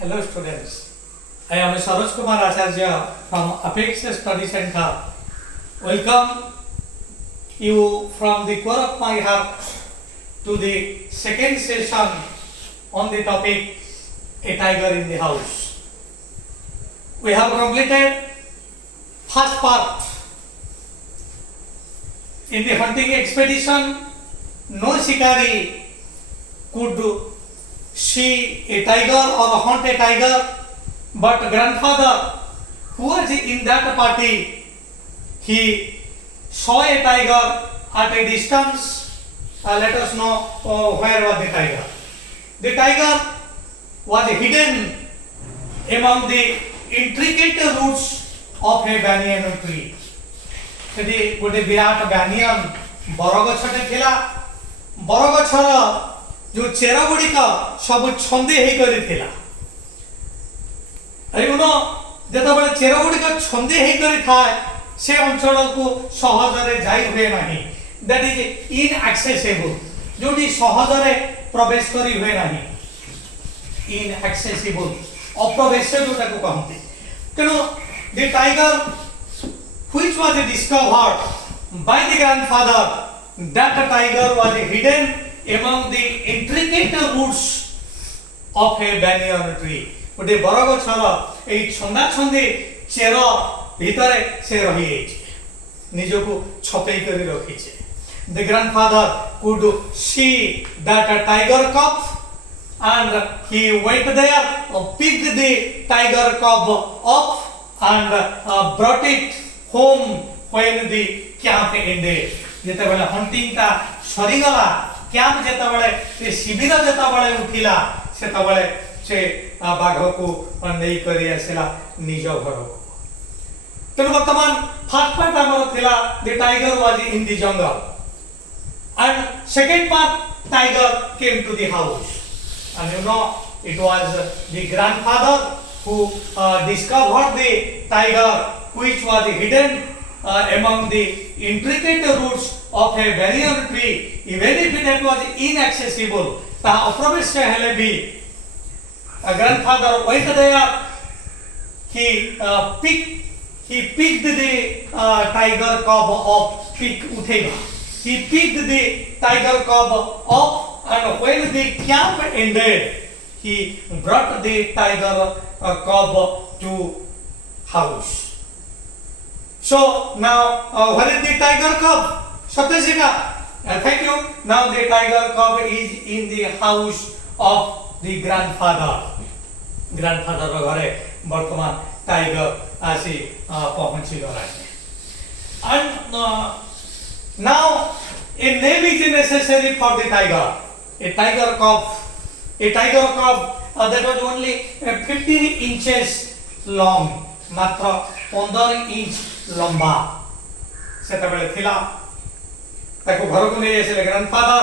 Hello students, I am Saroj Kumar Acharya from Apex Study Center. Welcome you from the core of my heart to the second session on the topic A Tiger in the House. We have completed first part. In the hunting expedition, no shikari could see a tiger or hunt a tiger, but grandfather who was in that party, he saw a tiger at a distance. Let us know where was the tiger. The tiger was hidden among the intricate roots of a banyan tree. ସେଠି ଗୋଟେ ବିରାଟ ବ୍ୟାନିୟନ ବରଗଛଟେ ଥିଲା। ବରଗଛର ଯୋଉ ଚେର ଗୁଡ଼ିକ ସବୁ ଛନ୍ଦି ହେଇକରି ଥିଲା। ଯେତେବେଳେ ଚେର ଗୁଡ଼ିକ ଛନ୍ଦି ହେଇକରି ଥାଏ ସେ ଅଞ୍ଚଳକୁ ସହଜରେ ଯାଇ ହୁଏ ନାହିଁ। ଦ୍ୟାଟ୍ ଇଜ ଇନଆକ୍ସେସିବଲ୍, ଯୋଉଠି ସହଜରେ ପ୍ରବେଶ କରି ହୁଏ ନାହିଁ। ଇନଆକ୍ସେସିବଲ୍, ଅପ୍ରବେଶ୍ୟ ଯୋଉଟାକୁ କହନ୍ତି। ତେଣୁ ଦି tiger which was discovered by the grandfather, that tiger was hidden among the intricate roots of a banyan tree. गोटे बरगछर एई छंदा छंदी चेर भितरे से रही जाइए, निजको छपेई करी रखिछे। The grandfather could see that tiger cub and he went there, picked the tiger cub up and brought it home when the camp ended. जेतेबेले hunting ता सरीगला, camp जेतेबेले शिविर जेतेबेले उठिला सेतेबेले से बाघ को नै करी आसिला निज घर को। तेणु वर्तमान फर्स्ट पार्ट हमर थिला the tiger was in the jungle and second part tiger came to the house and you know it was the grandfather who discovered the tiger which was hidden among the intricate roots of a banyan tree, even if that was inaccessible. ता अप्रवेश्य हेले भी grandfather went there. He picked the tiger cub up. He picked the tiger cub up, and when the camp ended, he brought the tiger cub to house. So now where is the tiger cub? Satyajika, thank you. Now the tiger cub is in the house of the grandfather. Grandfather घरे वर्तमान tiger आसी पहुंची गला। And now a name is necessary for the tiger. A tiger cub that was only 15 inches long, मात्र 15 inch लंबा सेतबेले थिला। ताको घर को नै आसिले ग्रैंडफादर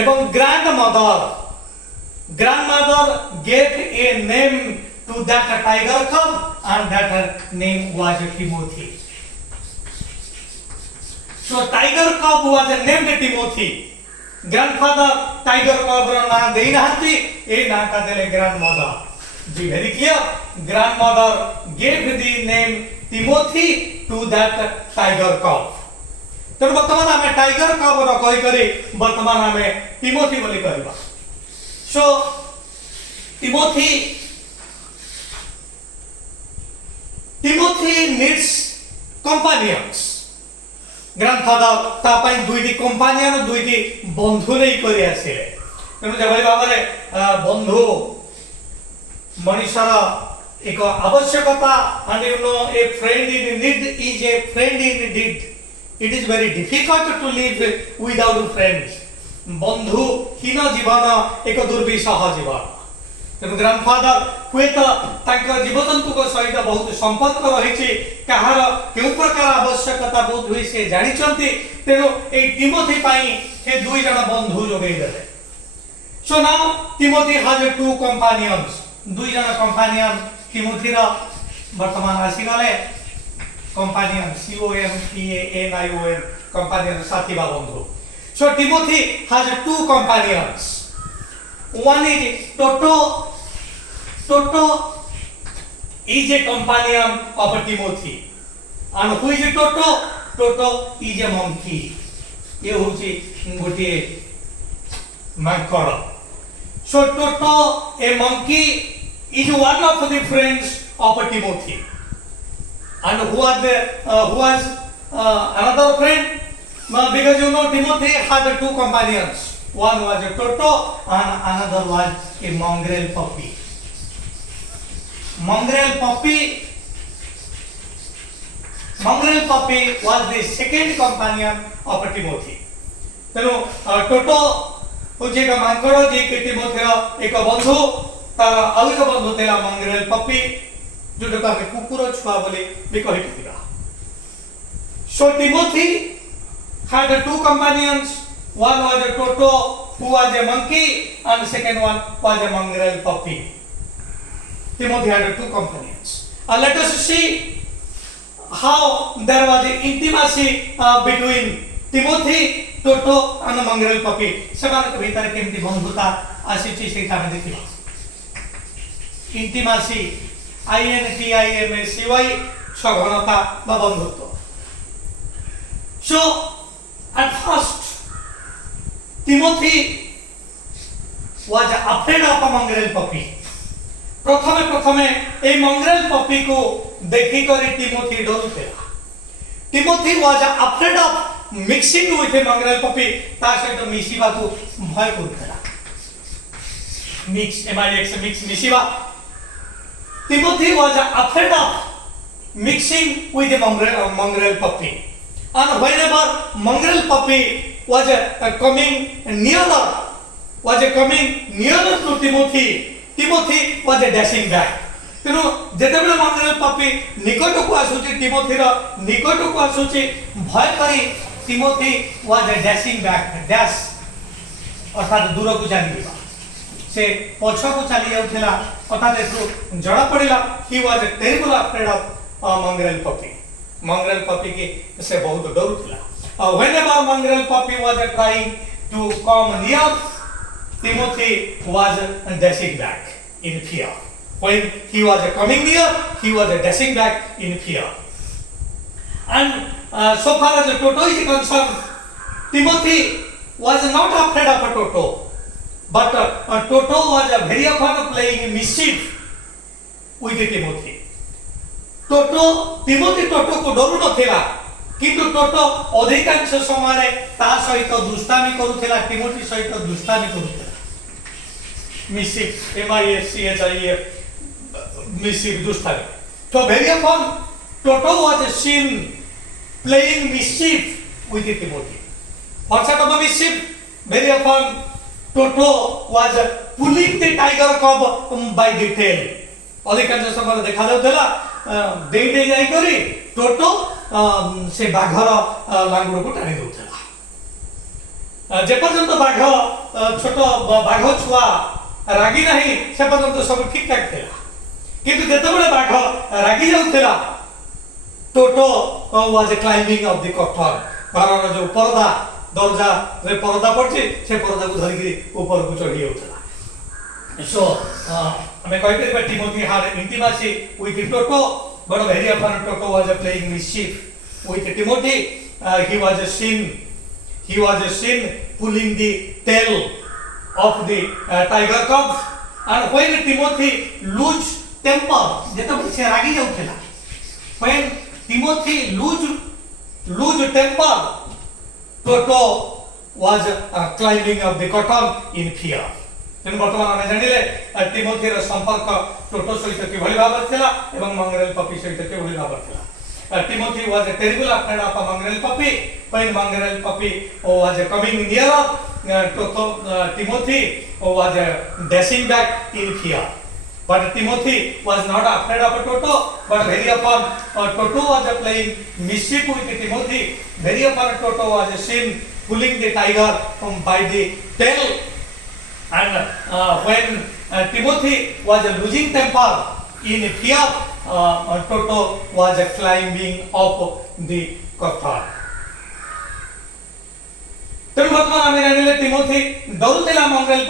एवं grandmother gave a name to that tiger cub, and that name was Timothy. So tiger cub was named Timothy. Grandfather tiger cub रो नाम देई नाहंती, ए ना का देले grandmother. Be very clear, grandmother gave the name Timothy to that tiger cub. तेणु वर्तमान आमे tiger कब रो कहि करी वर्तमान आमे टिमोथी बोली कहबा। सो Timothy needs companions. ग्रैंडफादर ता पई दुईटी कंपानियन दुईटी बंधु नै करी आसिले। तेणु जेभली भाबरे बंधु मनुष्यर एक आवश्यकता, and you know a friend in need is a friend indeed. It is very difficult to live without friends. बंधु हीन जीवन एक दुर्विसह जीवन। तेणु ग्रैंडफादर हुए तो तांकर जीवजंतु को सहित बहुत संपर्क रही, कहार केउ प्रकार आवश्यकता बहुत हुई से जानी चंती। तेणु ए टिमोथी पाई हे दुई जण बंधु जोगै देले। So now Timothy has two companions, दुई जण कंपेनियन टिमोथी रा वर्तमान आसी गले। कंपेनियन COMPANION कंपेनियन साथी बा बंधु। So Timothy has two companions. One is Toto Toto is a companion of Timothy. And who is a Toto? Toto is a monkey. ये होची गोटे Mankad. So Toto, a monkey, is one of the friends of Timothy. And who was another friend? Because you know Timothy had two companions. One was a Toto and another was a mongrel puppy. Mongrel puppy was the second companion of Timothy. तेणु टोटो होचे एक मांकड़ जे कि टिमोथीर एक बंधु तार आउ एक बंधु थिला मंग्रेल पप्पी जोटा को आमे कुकुर छुआ बोली भी कहि थिला. So Timothy had two companions. One was a Toto who was a monkey and second one was a mongrel puppy. Timothy had two companions. Let us see how there was an intimacy between Timothy, Toto and mongrel puppy. सेमानक भीतर केमती बंधुता आसीची सेटा में देखिबा. Intimacy, INTIMACY सघनता बा बंधुत्व. So at first Timothy was afraid of a mongrel puppy. प्रथमे ए mongrel puppy को देखि करी Timothy डरुथेला. Timothy was afraid of mixing with a mongrel puppy. ता सहित मिसिबा को भय करुथेला. mix मिसिबा. Timothy was afraid of mixing with a mongrel puppy. And whenever mongrel puppy was coming nearer to Timothy, Timothy was dashing back. You know, जेतेबेले मंग्रेल पप्पी निकट को आसुची टिमोथीर निकट को आसुची भय करी Timothy was dashing back. dash अर्थात दूर को चली गया. से पछ को चली जाउथेला. अर्थात एथु जड़ा पड़िला he was terrible afraid of मंग्रेल पप्पी. मंग्रेल पप्पी के से बहुत डरुथेला. Whenever mongrel puppy was trying to come near, Timothy was dashing back in fear. When he was coming near, he was dashing back in fear. And so far as Toto is concerned, Timothy was not afraid of a Toto, but Toto was very often playing mischief with Timothy. Timothy Toto को डरू नथिला. किंतु टोटो अधिकांश समय ता सहित दुष्टामी करूथेला. Timothy सहित दुष्टामी करूथेला. मिसिफ MISCHIF मिसिफ दुष्टामी. So very often Toto was seen playing mischief with Timothy. What sort of mischief? Very often Toto was pulling the tiger cub by the tail. अधिकांश समय देखा जाउथेला देई जाई करी टोटो से बाघर लांगुड़ को टाणी दउथेला. जे पर्यंत बाघ छोट बाघ छुआ रागी नाही से पर्यंत सब ठीक ठाक थिला. किंतु जेतेबेले बाघ रागी जाउथेला Toto was climbing off the corner. कारण जो पर्दा दरजा रे पर्दा पड़छि से पर्दा को धरि के ऊपर को चढ़ी जाउथेला. So हमें कहते हैं Timothy had intimacy with Toto, but very often Toto was playing mischief with Timothy. He was seen pulling the tail of the tiger cub. And when Timothy lose temper, जेतबेले से रागी जाउथेला. When Timothy lose temper, Toto was climbing up the curtain in fear. तेणु बर्तमान आम जानिले टिमोथीर संपर्क टोटो सहित किभली भाव थिला एवं मंग्रेल पप्पी सहित किभली भाव थिला. Timothy was terrible afraid of a mongrel puppy. When mongrel puppy was coming nearer, Timothy was dashing back in fear. But Timothy was not afraid of a Toto, but very often Toto was playing mischief with Timothy. Very often Toto was seen pulling the tiger by the tail. And when Timothy was losing temper in fear, Toto was climbing up the curtain. तेणु बर्तमान आम जानिले Timothy डरुला मंग्रेल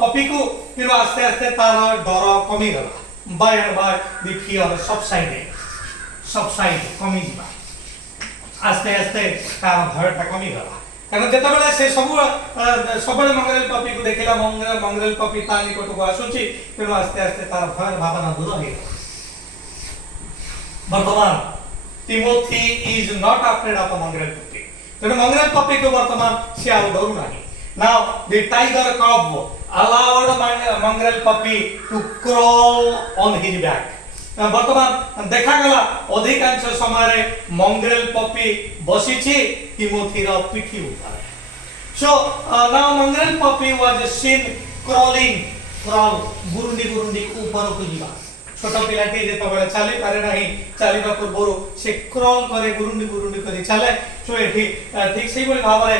puppy को कि आस्ते आस्ते तार डर कमीगला by and by the fear subside कमी जा आस्ते आस्ते तार भयटा कमीगला कारण जिते से सब मंग्रेल पपी को देखला मंग्रेल पपी ता निकट को आसूची तेणु आस्ते आस्ते तार भय भावना दूर हो बर्तमान Timothy is not afraid of mongrel puppy तेणु मंग्रेल पपी को बर्तमान से आउ डरू ना now the tiger cub allowed mongrel puppy to crawl on his back बर्तमान देखा गला अधिकांश समय मंग्रेल पपी बसीची टिमोथी रो पिठी ऊपर so now mongrel puppy was seen crawl गुरुंडी ऊपर को जीवा छोट पिलाटी जेतबेले चली पारे नाही चलीबा पूर्व से क्रॉल करे गुरुंडी करी चले सो एठी ठीक सेही बोली भाबरे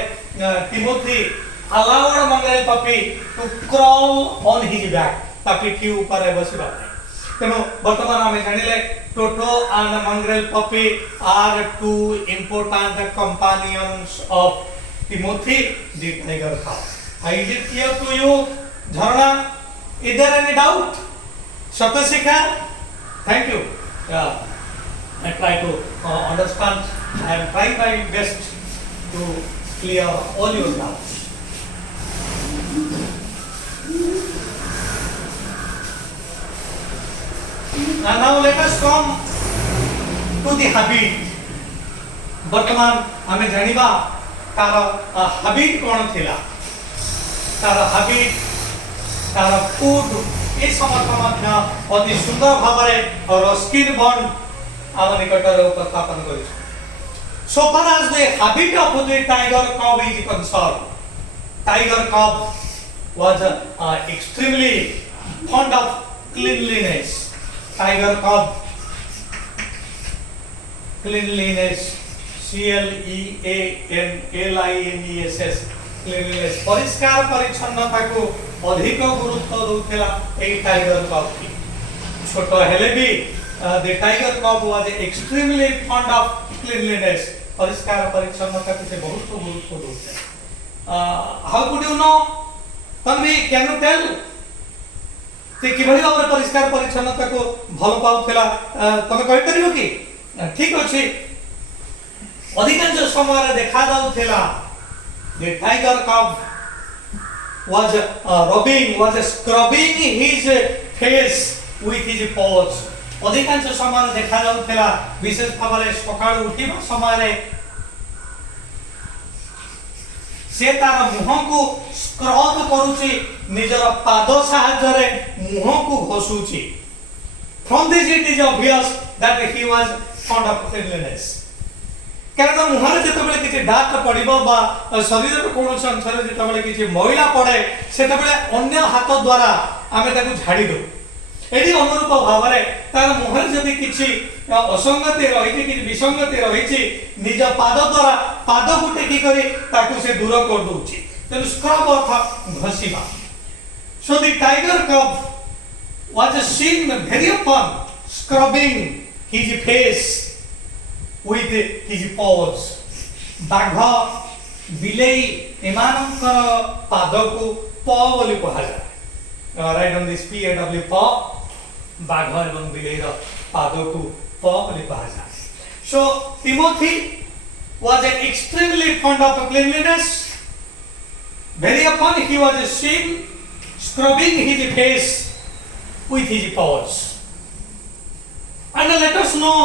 Timothy allowed mongrel puppy to crawl on his back ता पिठी ऊपर बसिबा तेणु बर्तमान आम जानिले Toto and mongrel puppy are two important companions of Timothy the tiger cub is it clear to you Jharna is there any doubt Satyashika, thank you. I try to understand. I am trying my best to clear all your doubts. And now let us come to the habit. बर्तमान आमे जानिबा तार habit कोन थिला तार habit तार food ए समर्थन अति सुंदर भावरे और स्किन बॉन्ड आम निकट उपस्थापन कर so far as the habit of the tiger cub is concern tiger cub was extremely fond of cleanliness tiger cub cleanliness CLEANLINESS cleanliness परिष्कार परिच्छन्नता को अधिक गुरुत्व दउथेला ए टाइगर कब की छोट हेले भी the tiger cub was extremely fond of cleanliness परिष्कार परिच्छन्नता को से बहुत गुरुत्व दउथे how could you know Tanvi can you tell ते किभली भाबरे परिष्कार परिच्छन्नता को भल पाउथेला तमे कहि परिबो की ठीक अछि अधिकांश समय देखा जाउथेला द टाइगर कब was scrubbing his face with his paws अधिकांश समय देखा जाउथेला विशेष भाबरे सकाळ उठिबा समय से तार मुह को स्क्रब करूची निजर पाद सहायता रे मुह को घसुची from this it is obvious that he was fond of cleanliness कारण मुहरे जेतबेले किछि डाक पड़िबो बा शरीर को कोनोसी अंशरे जेतबेले किछि मैला पड़े सेतबेले अन्य हाथ द्वारा आमे ताकू झाड़ी दो एडी अनुरूप भावरे तार मुहरे जदि किछि असंगति रहिछि कि विसंगति रहिछि निज पाद द्वारा पाद को टेकी करी ताकू से दूर कर दोछि तेनु स्क्रब अर्थ घसीबा so the tiger cub was seen very often scrubbing his face with his paws बाघ बिलेई एमानकर पाद को प बोली कहा जाय राइट ऑन दिस PAW प बाघ एवं बिलेईर पाद को प बोली कहा जाय सो Timothy was extremely fond of cleanliness very often he was seen scrubbing his face with his paws and let us know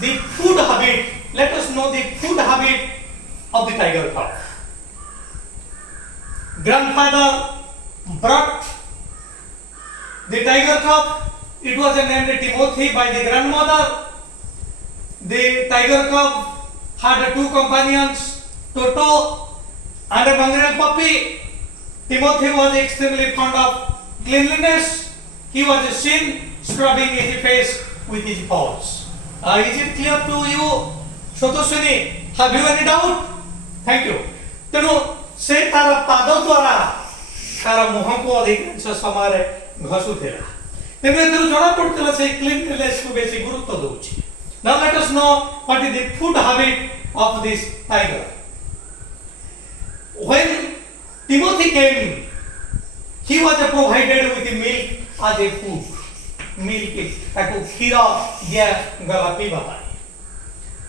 the food habit. Let us know the food habit of the tiger cub. Grandfather brought the tiger cub. It was named Timothy by the grandmother. The tiger cub had two companions, Toto and a mongrel puppy. Timothy was extremely fond of cleanliness. He was seen scrubbing his face with his paws. Is it clear to you, Sotoswini? Have you any doubt? Thank you. तेणु से तार पाद द्वारा तार मुह को अधिकांश समय घसुथिला तेणु एथरु जणा पडुथिला से क्लीनलीनेस को बेसी गुरुत्व दउछि Now let us know what is the food habit of this tiger. when Timothy came, he was provided with milk as a food. Milk ताको खीरा दिया गला पीवा पाए।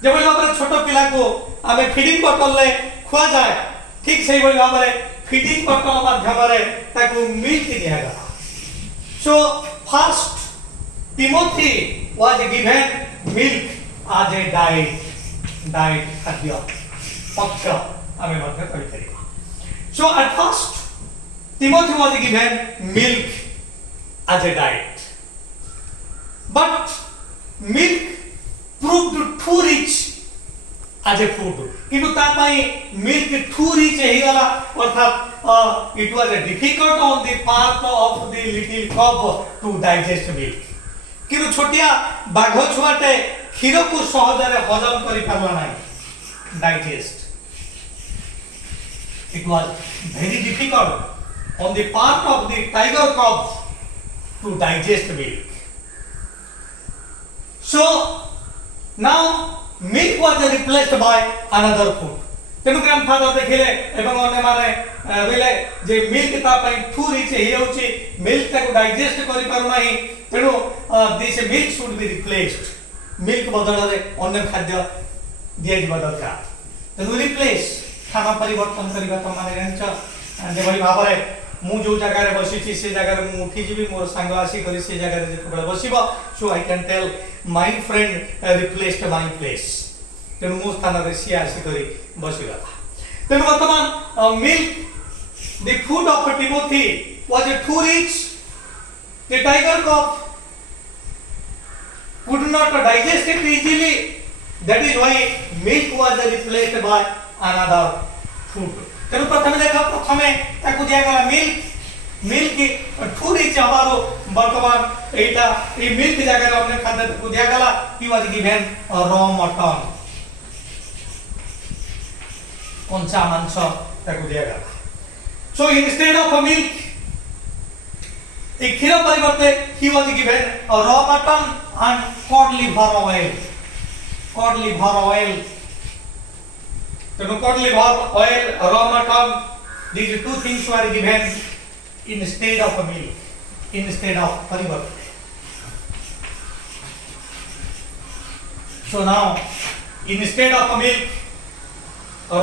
जब हम अपने छोटे पिला को हमें फीडिंग बॉटल ले खुआ जाए, ठीक सही बोले हमारे फीडिंग बॉटल माध्यम रे ताको मिल्क दिया गया। So first Timothy was given milk as a diet खाद्य पक्ष हमें मतलब कभी करेगा। So at first Timothy was given milk as a diet. But milk proved too rich as a food. किंतु तापाई milk too rich है वाला अर्थात it was difficult on the part of the little cub to digest milk. किंतु छोटिया बाघ छुआटे क्षीर को सहजरे हजम करि पारला नाही digest. It was very difficult on the part of the tiger cub to digest milk. So now milk was replaced by another food. तेनु grandfather देखिले एवं अन्य माने बोले जे मिल्क ता पई टू रिच हे होची मिल्क ताको डाइजेस्ट करि पारु नाही तेनु this milk should be replaced milk बदल रे अन्य खाद्य दिया जिबा दरकार तेनु रिप्लेस खाना परिवर्तन करिबा त माने जानिछ जे भली भाबरे मु जो जगह रे बसी छी से जगह रे मु उठी जिबी मोर संग आसी करी से जगह रे जेतबे बसिबो so I can tell my friend replaced my place तेनु मु स्थान रे सी आसी करी बसिला तेनु वर्तमान milk the food of Timothy was too rich the tiger calf could not digest it easily that is why milk was replaced by another food तेनु प्रथमे देखा प्रथमे ताकू दिया गला मिल्क टू रिच हमारो वर्तमान एटा ए मिल्क जगह रे हमने खाद्य को दिया गला he was given raw mutton कंचा मांस ताकू दिया गला सो इंस्टेड ऑफ मिल्क ए क्षीर परिवर्ते he was given raw mutton and cod liver oil cod liver oil raw mutton these two things were given instead of milk instead of परिवर्ते so now instead of milk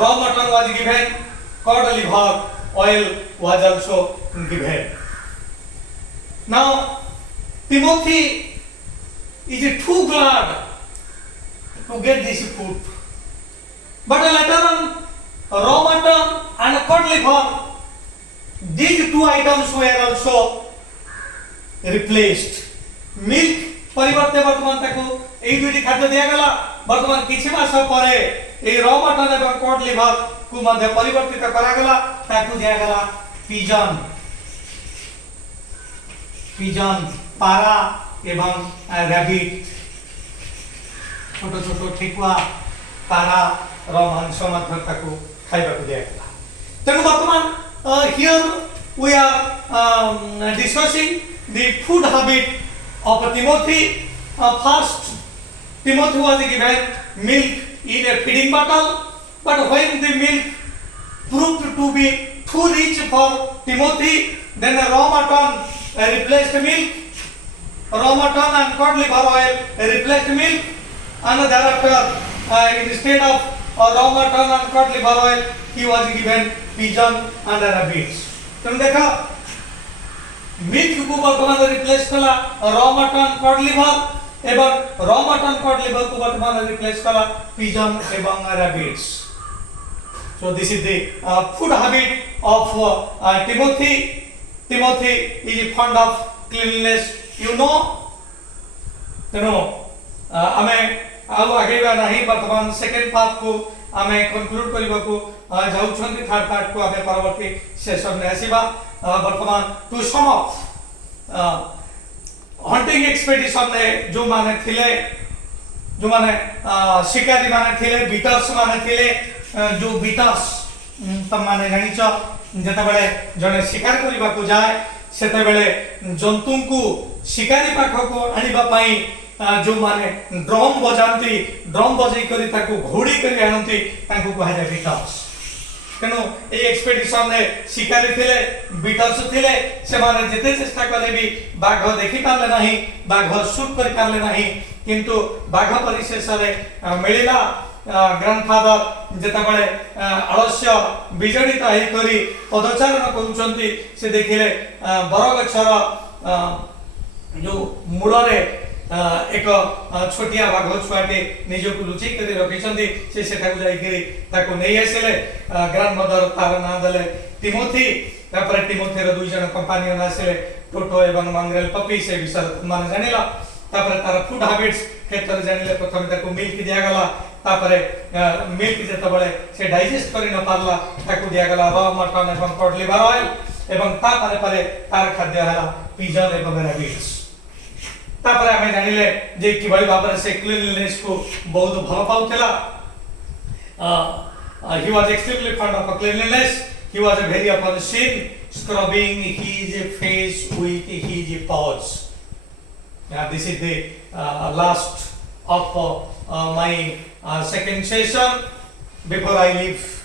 raw mutton was given cod liver oil was also given now Timothy is too glad to get this food but later on raw mutton and cod liver these two items were also replaced milk परिवर्ते वर्तमान ताको एई दुटी खाद्य दिया गला वर्तमान किछि मास परे ए raw mutton एवं cod liver को मध्य परिवर्तित करा गला ताको दिया गला पिजन पारा एवं रैबिट छोटो छोटो ठेकुआ पारा रो मांस मध्य ताको खाइबा को दिया गला तेनु वर्तमान here we are discussing the food habit of Timothy. First, Timothy was given milk in a feeding bottle, but when the milk proved to be too rich for Timothy, then a raw mutton replaced milk, raw mutton and cod liver oil replaced milk, and thereafter instead of raw mutton and cod liver oil, he was given pigeon and rabbits. तुम देखा milk को वर्तमान replace कला raw mutton cod liver एवं raw mutton cod liver को वर्तमान replace कला pigeon एवं rabbits so this is the food habit of Timothy. Timothy is fond of cleanliness, you know. तेनो हमें आउ आगे बा नहीं वर्तमान सेकंड पार्ट को हमें कंक्लूड करबा को जाउछंती थर्ड पार्ट को हमें परवर्ती सेशन में आसीबा वर्तमान to some of hunting expedition ने जो माने थिले जो माने शिकारी माने थिले बीटर्स माने थिले जो बीटर्स तम माने जानिचो जते बेले जने शिकार करबा को जाए सेते बेले जंतु को शिकारी पाख को आनिबा पई जो माने ड्रम बजांती ड्रम बजै करी ताको घोड़ी करी आनंती ताको कहा जाय बीटर्स ତେଣୁ ଏଇ ଏକ୍ସପେଡିସନରେ ଶିକାରୀ ଥିଲେ, ବିଟର୍ସ ଥିଲେ, ସେମାନେ ଯେତେ ଚେଷ୍ଟା କଲେ ବି ବାଘ ଦେଖି ପାରିଲେ ନାହିଁ, ବାଘ ସୁଟ୍ କରି ପାରିଲେ ନାହିଁ। କିନ୍ତୁ ବାଘ ପରିଶେଷରେ ମିଳିଲା। ଗ୍ରାଣ୍ଡଫାଦର ଯେତେବେଳେ ଆଳସ୍ୟ ବିଜଡ଼ିତ ହେଇକରି ପଦଚାରଣ କରୁଛନ୍ତି, ସେ ଦେଖିଲେ ବରଗଛର ଯୋଉ ମୂଳରେ ଏକ ଛୋଟିଆ ବାଘ ଛୁଆଟେ ନିଜକୁ ଲୁଚେଇ କରି ରଖିଛନ୍ତି। ସେ ସେଠାକୁ ଯାଇକରି ତାକୁ ନେଇ ଆସିଲେ। ଗ୍ରାଣ୍ଡମଦର ତାର ନାଁ ଦେଲେ ଟିମୋଥି। ତାପରେ ଟିମୋଥିର 2 ଜଣ କମ୍ପାନିଅନ ଆସିଲେ, ଟୋଟୋ ଏବଂ ମଙ୍ଗରେଲ ପପି। ସେ ବିଷୟରେ ତୁମମାନେ ଜାଣିଲ। ତାପରେ ତାର ଫୁଡ ହାବିଟ୍ସ କ୍ଷେତ୍ରରେ ଜାଣିଲେ। ପ୍ରଥମେ ତାକୁ ମିଲ୍କ ଦିଆଗଲା, ତାପରେ ମିଲ୍କ ଯେତେବେଳେ ସେ ଡାଇଜେଷ୍ଟ କରି ନ ପାରିଲା, ତାକୁ ଦିଆଗଲା ର ମଟନ ଏବଂ କଡ୍ ଲିଭର ଅଏଲ, ଏବଂ ତାପରେ ପରେ ତାର ଖାଦ୍ୟ ହେଲା ପିଜନ ଏବଂ ରାବିଟ୍ସ। तापर आमे जानिले जे किबळी भाबरे से क्लीनलीनेस को बहुत भल पाउथेला। he was extremely fond of cleanliness. He was very upon sin, scrubbing his face with his paws. This is the last of my second session. Before I leave,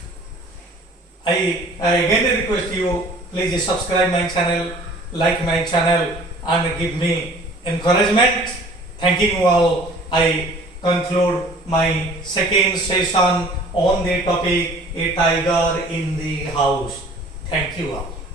I again request you, please subscribe my channel, like my channel, and give me encouragement. Thanking you all, I conclude my second session on the topic A Tiger in the House. Thank you all.